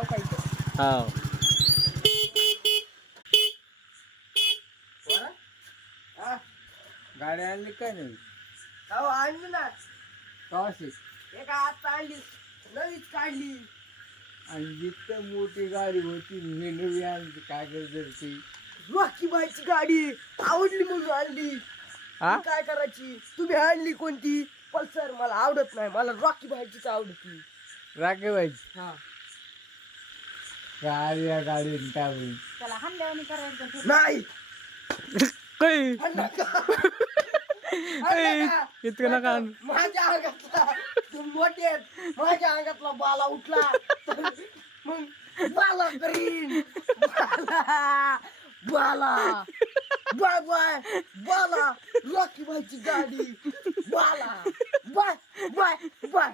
हा गाडी आणली काय नाही हो आणली ना कशी एका आता आणली नवीच काढली आणि जितकं मोठी गाडी होती मी नवी आणली काय करते रॉकी बाईची गाडी आवडली म्हणून आणली हा? ती काय करायची तुम्ही आणली कोणती पल्सर मला आवडत नाही मला रॉकी बाईचीच आवडती राखेबाईची हा काय या गाडीने काय होईल त्याला हल्ल्यावानी करायचं नाही काही आणला का? ए, आणला का? इतकं नका आणू. माझ्या अंगातला तुम्ही मोठे आहेत. माझ्या अंगातला बाला उठला तर मग बाला करीन बाला बाला बाय बाय बाला रॉकी बाईची गाडी बाला बाय बाय बाय